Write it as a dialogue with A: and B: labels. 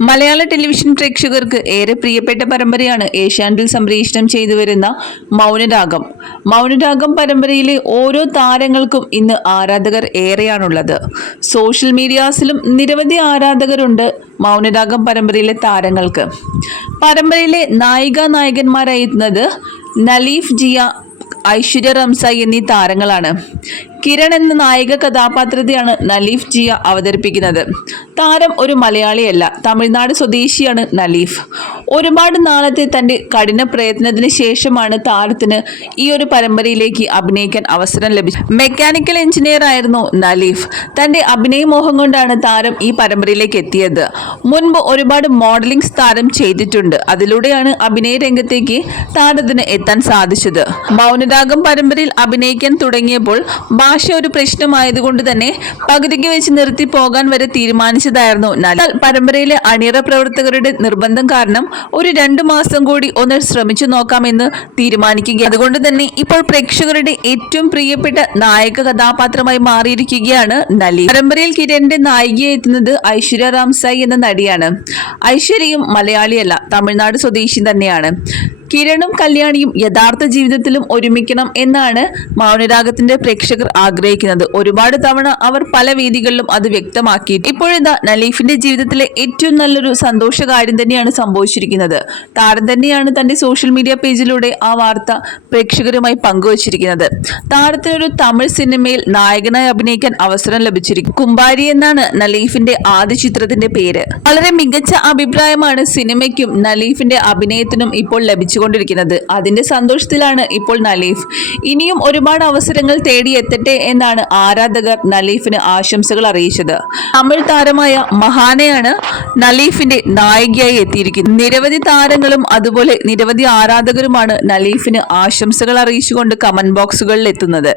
A: മലയാള television പ്രേക്ഷകർക്ക് ഏറെ പ്രിയപ്പെട്ട പരമ്പരയാണ് ഏഷ്യാനെറ്റിൽ സംപ്രേഷണം ചെയ്തു വരുന്ന മൗനരാഗം. മൗനരാഗം പരമ്പരയിലെ ഓരോ താരങ്ങൾക്കും ഇന്ന് ആരാധകർ ഏറെയാണുള്ളത്. സോഷ്യൽ മീഡിയാസിലും നിരവധി ആരാധകരുണ്ട് മൗനരാഗം പരമ്പരയിലെ താരങ്ങൾക്ക്. പരമ്പരയിലെ നായിക നായകന്മാരായിരുന്നത് നലീഫ് ജിയ ഐശ്വര്യ റംസായി എന്നീ താരങ്ങളാണ്. കിരൺ എന്ന നായിക കഥാപാത്രത്തെയാണ് നലീഫ് ജിയ അവതരിപ്പിക്കുന്നത്. താരം ഒരു മലയാളിയല്ല തമിഴ്നാട് സ്വദേശിയാണ് നലീഫ്. ഒരുപാട് നാളത്തെ തന്റെ കഠിന പ്രയത്നത്തിന് ശേഷമാണ് താരത്തിന് ഈ ഒരു പരമ്പരയിലേക്ക് അഭിനയിക്കാൻ അവസരം ലഭിച്ചത്. മെക്കാനിക്കൽ എഞ്ചിനീയർ ആയിരുന്നു നലീഫ്. തന്റെ അഭിനയ മോഹം കൊണ്ടാണ് താരം ഈ പരമ്പരയിലേക്ക് എത്തിയത്. മുൻപ് ഒരുപാട് മോഡലിംഗ് താരം ചെയ്തിട്ടുണ്ട്. അതിലൂടെയാണ് അഭിനയ രംഗത്തേക്ക് താരത്തിന് എത്താൻ സാധിച്ചത്. മൗനരാഗം പരമ്പരയിൽ അഭിനയിക്കാൻ തുടങ്ങിയപ്പോൾ ഭാഷ ഒരു പ്രശ്നമായതുകൊണ്ട് തന്നെ പകുതിക്ക് വെച്ച് നിർത്തി പോകാൻ വരെ തീരുമാനിച്ചതായിരുന്നു എന്നാൽ പരമ്പരയിലെ അണിയറ പ്രവർത്തകരുടെ നിർബന്ധം കാരണം ഒരു രണ്ടു മാസം കൂടി ഒന്ന് ശ്രമിച്ചു നോക്കാമെന്ന് തീരുമാനിക്കുക അതുകൊണ്ട് തന്നെ ഇപ്പോൾ പ്രേക്ഷകരുടെ ഏറ്റവും പ്രിയപ്പെട്ട നായക കഥാപാത്രമായി മാറിയിരിക്കുകയാണ് നലി പരമ്പരയിൽ കിരണിന്റെ നായികയെ എത്തുന്നത് ഐശ്വര്യ റാംസായി എന്ന നടിയാണ്. ഐശ്വര്യയും മലയാളിയല്ല തമിഴ്നാട് സ്വദേശി തന്നെയാണ്. കിരണും കല്യാണിയും യഥാർത്ഥ ജീവിതത്തിലും ഒരുമിക്കണം എന്നാണ് മൗനരാഗത്തിന്റെ പ്രേക്ഷകർ ആഗ്രഹിക്കുന്നത്. ഒരുപാട് തവണ അവർ പല വേദികളിലും അത് വ്യക്തമാക്കി ഇപ്പോഴിതാ നലീഫിന്റെ ജീവിതത്തിലെ ഏറ്റവും നല്ലൊരു സന്തോഷ കാര്യം തന്നെയാണ് സംഭവിച്ചിരിക്കുന്നത്. താരം തന്നെയാണ് തന്റെ സോഷ്യൽ മീഡിയ പേജിലൂടെ ആ വാർത്ത പ്രേക്ഷകരുമായി പങ്കുവച്ചിരിക്കുന്നത്. താരത്തിനൊരു തമിഴ് സിനിമയിൽ നായകനായി അഭിനയിക്കാൻ അവസരം ലഭിച്ചിരിക്കും. കുമ്പാരി എന്നാണ് നലീഫിന്റെ ആദ്യ ചിത്രത്തിന്റെ പേര്. വളരെ മികച്ച അഭിപ്രായമാണ് സിനിമയ്ക്കും നലീഫിന്റെ അഭിനയത്തിനും ഇപ്പോൾ ലഭിച്ചുകൊണ്ടിരിക്കുന്നത് അതിന്റെ സന്തോഷത്തിലാണ് ഇപ്പോൾ നലീഫ്. ഇനിയും ഒരുപാട് അവസരങ്ങൾ തേടി തേടിയെത്തട്ടെ എന്നാണ് ആരാധകർ നലീഫിന് ആശംസകൾ അറിയിച്ചത്. തമിഴ് താരമായ മഹാനയാണ് നലീഫിന്റെ നായികയായി എത്തിയിരിക്കുന്നത്. നിരവധി താരങ്ങളും അതുപോലെ നിരവധി ആരാധകരുമാണ് നലീഫിന് ആശംസകൾ അറിയിച്ചുകൊണ്ട് കമന്റ് ബോക്സുകളിൽ എത്തുന്നത്